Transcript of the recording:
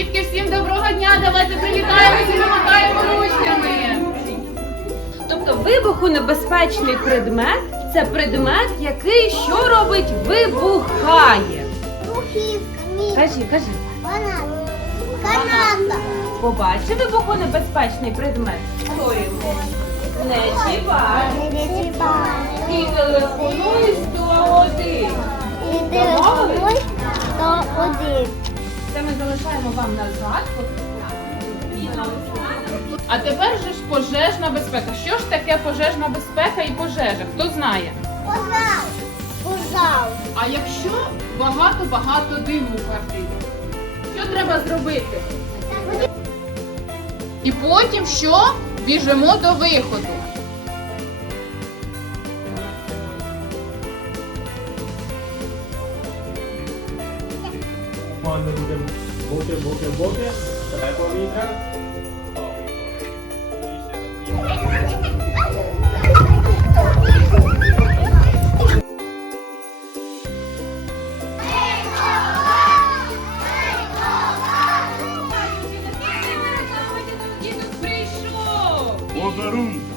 Дітки, всім доброго дня! Давайте привітаємося і вимагаємо ручками. Тобто вибухонебезпечний предмет це предмет, який що робить? Вибухає. Кажи, кажи. банан. Каната. Побачив вибухонебезпечний предмет? Створюємо. Не чіпай. І телефонуй 101. І телефонуй до один. Це ми залишаємо вам на згадку. А тепер же ж пожежна безпека. Що ж таке пожежна безпека і пожежа? Хто знає? Пожал. Пожал. А якщо багато-багато диму в квартирі, що треба зробити? І потім що? Біжимо до виходу. Quando будемо бути, бути, бути, тебе повітря. Подарунки.